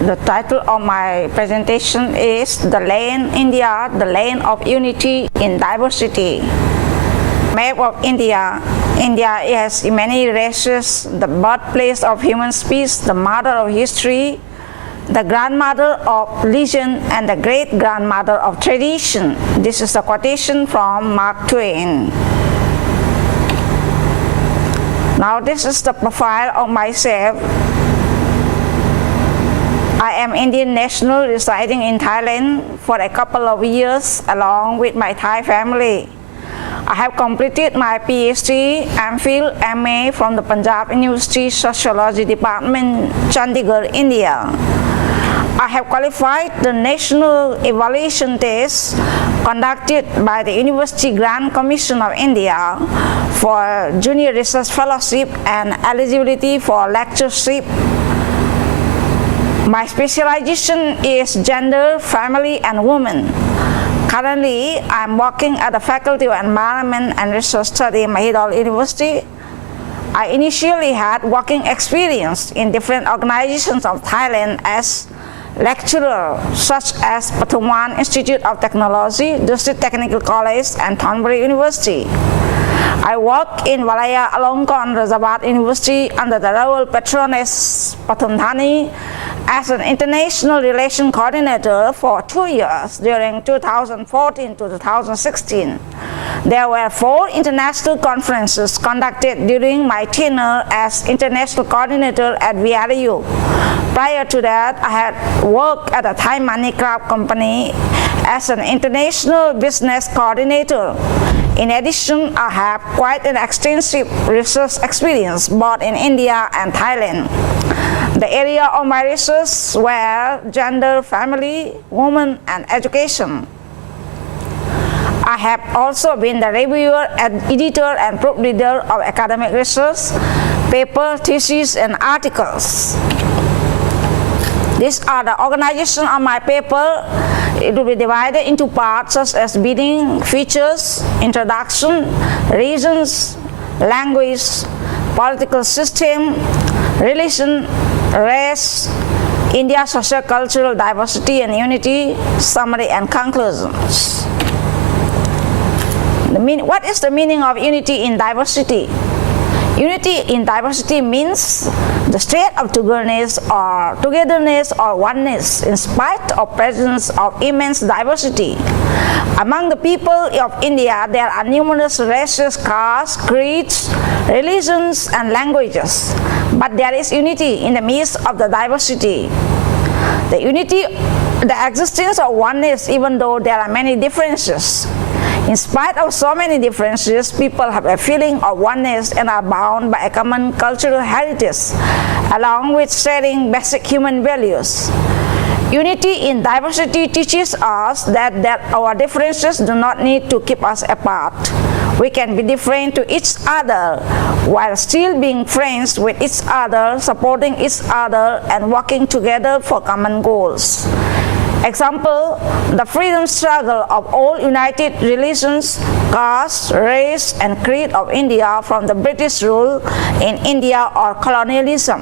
The title of my presentation is The Land India, the Land of Unity in Diversity. Map of India. India is in many races the birthplace of human species, the mother of history, the grandmother of religion, and the great-grandmother of tradition. This is a quotation from Mark Twain. Now this is the profile of myself. I am Indian national residing in Thailand for a couple of years along with my Thai family. I have completed my PhD, MPhil, MA from the Punjab University Sociology Department, Chandigarh, India. I have qualified the National Evaluation Test conducted by the University Grant Commission of India for Junior Research Fellowship and eligibility for lectureship. My specialization is gender, family, and women. Currently, I am working at the Faculty of Environment and Research Study in Mahidol University. I initially had working experience in different organizations of Thailand as lecturer, such as Pathumwan Institute of Technology, District Technical College, and Thonburi University. I work in Valaya Alongkorn Reservoir University under the Royal Patroness Pathum Thani as an international relation coordinator for 2 years during 2014 to 2016. There were 4 international conferences conducted during my tenure as international coordinator at VRU. Prior to that, I had worked at a Thai money craft company as an international business coordinator. In addition, I have quite an extensive research experience both in India and Thailand. The area of my research were gender, family, women, and education. I have also been the reviewer, editor, and proofreader of academic research, paper, theses, and articles. These are the organization of my paper. It will be divided into parts such as beginning, features, introduction, reasons, language, political system, religion, race, India, socio-cultural diversity and unity, summary and conclusions. What is the meaning of unity in diversity? Unity in diversity means the state of togetherness or oneness in spite of presence of immense diversity. Among the people of India, there are numerous races, castes, creeds, religions, and languages. But there is unity in the midst of the diversity. The existence of oneness, even though there are many differences. In spite of so many differences, people have a feeling of oneness and are bound by a common cultural heritage, along with sharing basic human values. Unity in diversity teaches us that our differences do not need to keep us apart. We can be different to each other while still being friends with each other, supporting each other, and working together for common goals. Example, the freedom struggle of all united religions, castes, race, and creed of India from the British rule in India or colonialism.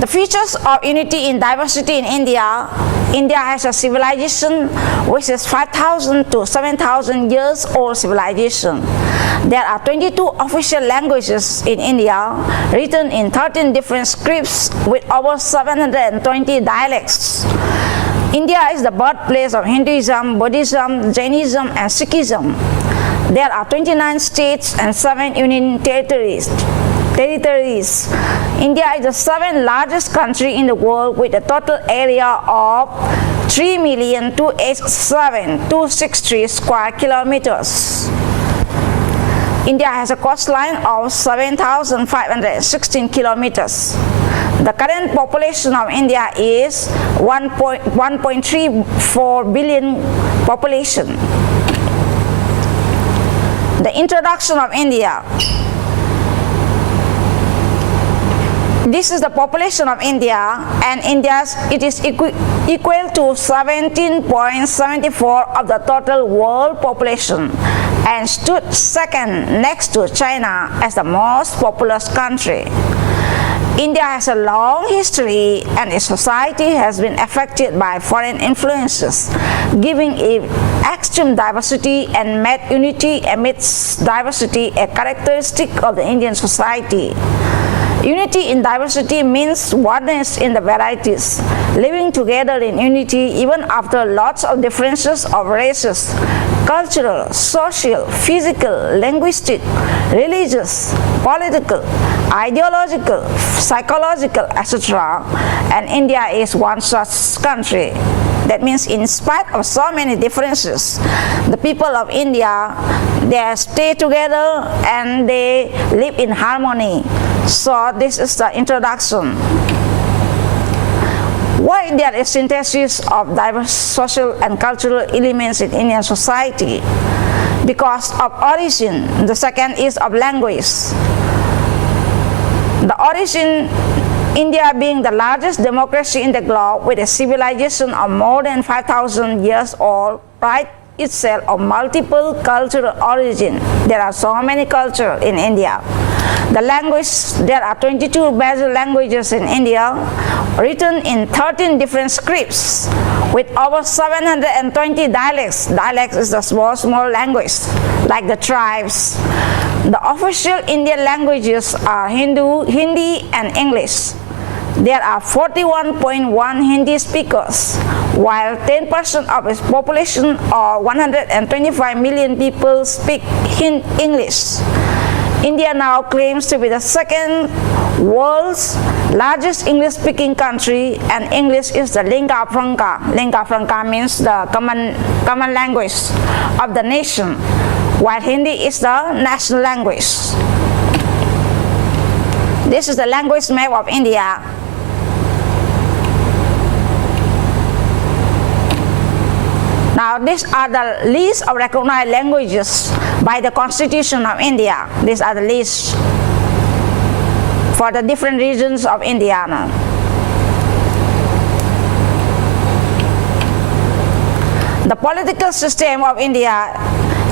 The features of unity in diversity in India. India has a civilization which is 5,000 to 7,000 years old civilization. There are 22 official languages in India, written in 13 different scripts with over 720 dialects. India is the birthplace of Hinduism, Buddhism, Jainism, and Sikhism. There are 29 states and 7 union territories. India is the 7th largest country in the world with a total area of 3,287,263 square kilometers. India has a coastline of 7,516 kilometers. The current population of India is 1.34 billion population. The introduction of India. This is the population of India, and it is equal to 17.74 of the total world population, and stood second next to China as the most populous country. India has a long history and its society has been affected by foreign influences, giving it extreme diversity and made unity amidst diversity a characteristic of the Indian society. Unity in diversity means oneness in the varieties, living together in unity even after lots of differences of races, cultural, social, physical, linguistic, religious, political, ideological, psychological, etc. And India is one such country. That means in spite of so many differences, the people of India, they stay together and they live in harmony. So this is the introduction. Why there is synthesis of diverse social and cultural elements in Indian society? Because of origin. The second is of language. The origin, India being the largest democracy in the globe with a civilization of more than 5,000 years old, pride itself of multiple cultural origin. There are so many cultures in India. The language, there are 22 major languages in India, written in 13 different scripts, with over 720 dialects. Dialects is the small language, like the tribes. The official Indian languages are Hindi and English. There are 41.1 Hindi speakers, while 10% of its population, or 125 million people, speak English. India now claims to be the second world's largest English-speaking country, and English is the lingua franca. Lingua franca means the common language of the nation, while Hindi is the national language. This is the language map of India. Now, these are the list of recognized languages by the Constitution of India. These are the lists for the different regions of India. The political system of India.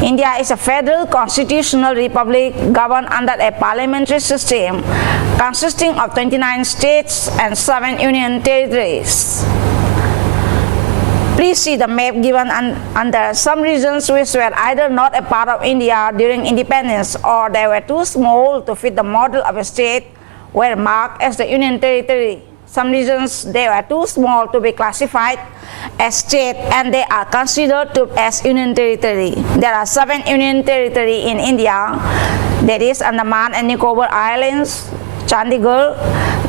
India is a federal constitutional republic governed under a parliamentary system consisting of 29 states and 7 union territories. Please see the map given under some regions which were either not a part of India during independence or they were too small to fit the model of a state were marked as the union territory. Some regions, they were too small to be classified as state and they are considered as union territory. There are 7 union territory in India. That is Andaman and Nicobar Islands, Chandigarh,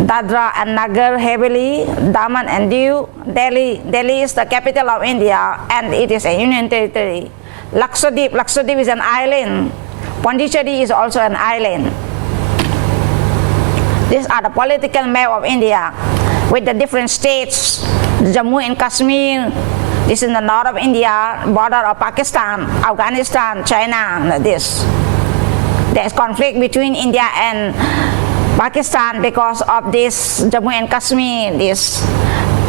Dadra and Nagar Haveli, Daman and Diu, Delhi. Delhi is the capital of India and it is a union territory. Lakshadweep is an island. Pondicherry is also an island. These are the political map of India with the different states. Jammu and Kashmir, this is in the north of India, border of Pakistan, Afghanistan, China. There is conflict between India and Pakistan because of this Jammu and Kashmir,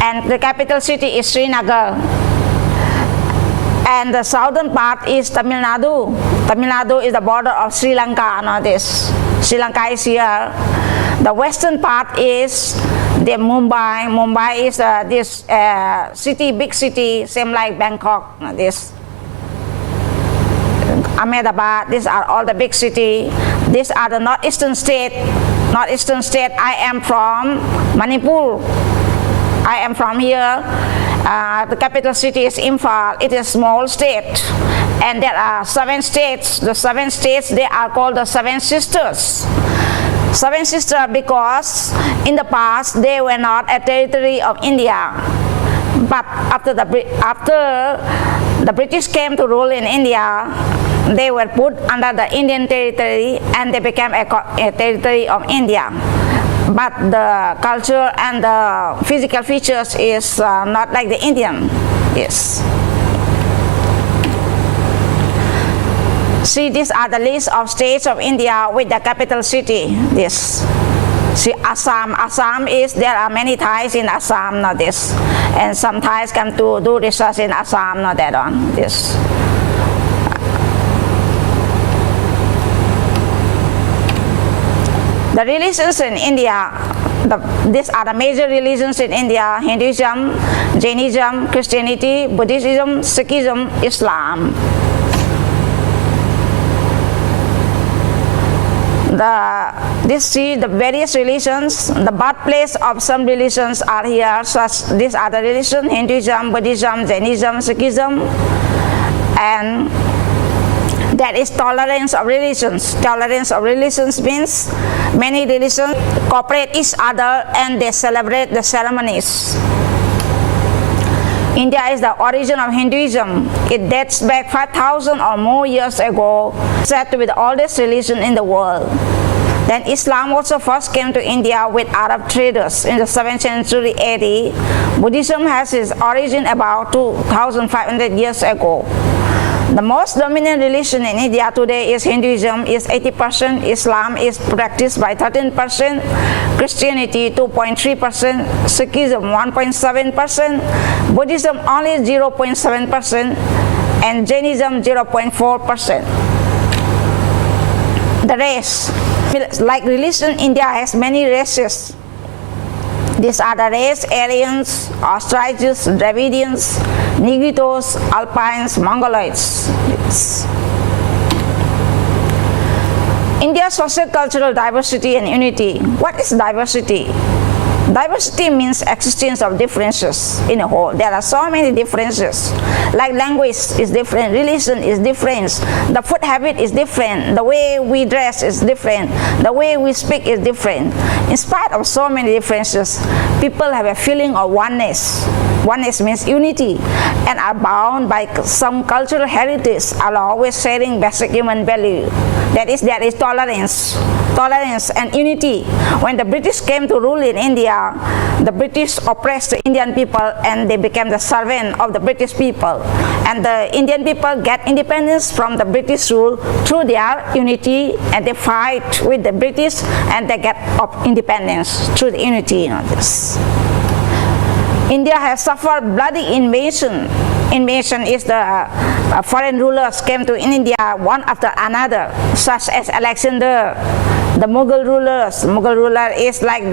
and the capital city is Srinagar. And the southern part is Tamil Nadu. Tamil Nadu is the border of Sri Lanka. Sri Lanka is here. The western part is the Mumbai. Mumbai is this city, big city, same like Bangkok. Ahmedabad. These are all the big city. These are the northeastern state. Northeastern state. I am from Manipur. I am from here. The capital city is Imphal. It is a small state, and there are 7 states. The 7 states, they are called the 7 sisters. 7 sisters because in the past they were not a territory of India, but after the British came to rule in India, they were put under the Indian territory and they became a territory of India. But the culture and the physical features is not like the Indian. Yes. See, these are the list of states of India with the capital city. See, Assam. Assam is, there are many Thais in Assam, not this. And some Thais come to do research in Assam, not that one. The religions in India, these are the major religions in India: Hinduism, Jainism, Christianity, Buddhism, Sikhism, Islam. The various religions, the birthplace of some religions are here, such these are the religions: Hinduism, Buddhism, Jainism, Sikhism, and that is tolerance of religions. Tolerance of religions means many religions cooperate each other and they celebrate the ceremonies. India is the origin of Hinduism. It dates back 5,000 or more years ago, said to be the oldest religion in the world. Then Islam also first came to India with Arab traders in the 7th century AD. Buddhism has its origin about 2,500 years ago. The most dominant religion in India today is Hinduism, is 80%, Islam is practiced by 13%, Christianity 2.3%, Sikhism 1.7%, Buddhism only 0.7%, and Jainism 0.4%. The race, like religion, India has many races. These are the race: Aryans, Austrasians, Dravidians, Negritos, Alpines, Mongoloids. India's socio-cultural diversity and unity. What is diversity? Diversity means existence of differences in a whole. There are so many differences. Like language is different, religion is different, the food habit is different, the way we dress is different, the way we speak is different. In spite of so many differences, people have a feeling of oneness. Oneness means unity, and are bound by some cultural heritage, are always sharing basic human value. There is tolerance. Tolerance and unity. When the British came to rule in India, the British oppressed the Indian people and they became the servant of the British people. And the Indian people get independence from the British rule through their unity, and they fight with the British and they get independence through the unity. This. India has suffered bloody invasion. Invasion is the foreign rulers came to India one after another, such as Alexander, the Mughal rulers. Mughal ruler is like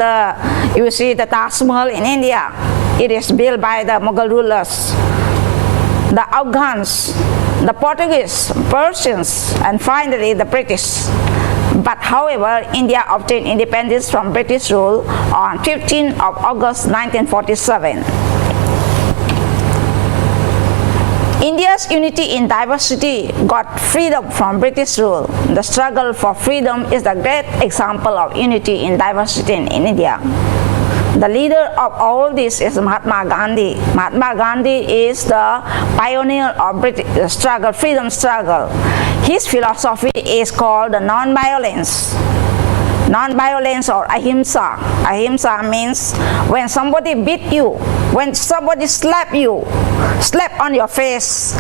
you see the Taj Mahal in India. It is built by the Mughal rulers. The Afghans, the Portuguese, Persians, and finally the British. But however, India obtained independence from British rule on 15th of August 1947. India's unity in diversity got freedom from British rule. The struggle for freedom is the great example of unity in diversity in India. The leader of all this is Mahatma Gandhi. Mahatma Gandhi is the pioneer of British struggle, freedom struggle. His philosophy is called the Nonviolence. Non-violence or ahimsa. Ahimsa means when somebody beat you, when somebody slap on your face.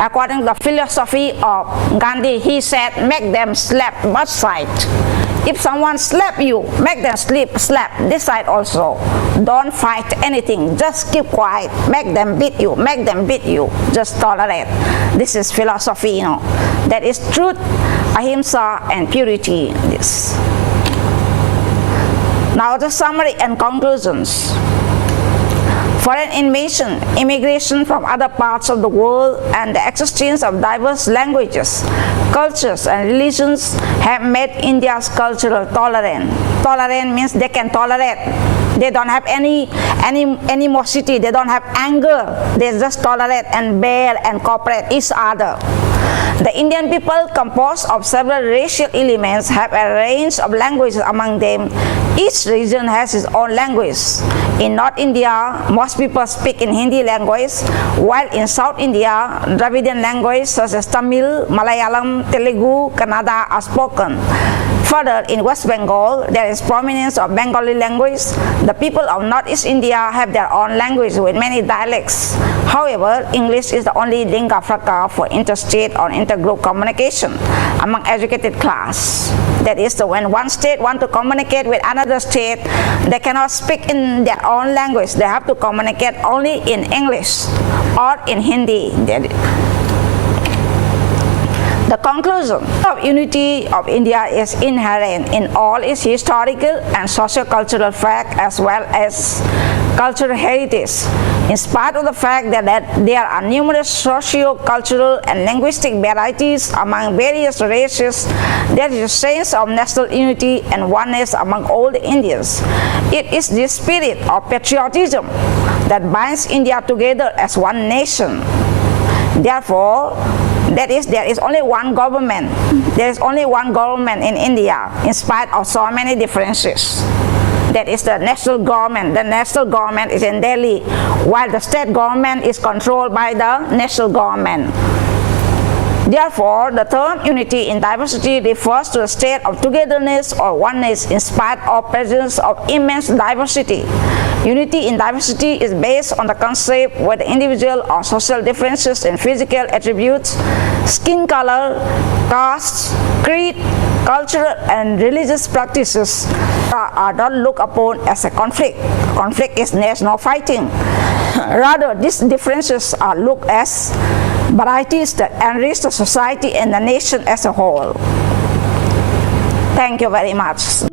According to the philosophy of Gandhi, he said, make them slap both sides. If someone slap you, make them slap this side also. Don't fight anything, just keep quiet. Make them beat you, just tolerate. This is philosophy, That is truth, ahimsa, and purity. This. Now the summary and conclusions. Foreign invasion, immigration from other parts of the world, and the existence of diverse languages, cultures, and religions have made India's cultural tolerant. Tolerant means they can tolerate. They don't have any animosity. They don't have anger. They just tolerate and bear and cooperate each other. The Indian people, composed of several racial elements, have a range of languages among them. Each region has its own language. In North India, most people speak in Hindi language, while in South India, Dravidian language such as Tamil, Malayalam, Telugu, Kannada are spoken. Further, in West Bengal, there is prominence of Bengali language. The people of Northeast India have their own language with many dialects. However, English is the only lingua franca for interstate or intergroup communication among educated class. That is, when one state wants to communicate with another state, they cannot speak in their own language. They have to communicate only in English or in Hindi. The conclusion of unity of India is inherent in all its historical and socio-cultural facts as well as cultural heritage. In spite of the fact that there are numerous socio-cultural and linguistic varieties among various races, there is a sense of national unity and oneness among all the Indians. It is this spirit of patriotism that binds India together as one nation. Therefore, there is only one government. There is only one government in India, in spite of so many differences. That is the national government. The national government is in Delhi, while the state government is controlled by the national government. Therefore, the term unity in diversity refers to a state of togetherness or oneness in spite of presence of immense diversity. Unity in diversity is based on the concept where the individual or social differences in physical attributes, skin color, caste, creed, cultural and religious practices are not looked upon as a conflict. Conflict is no fighting. Rather, these differences are looked as varieties that enrich the society and the nation as a whole. Thank you very much.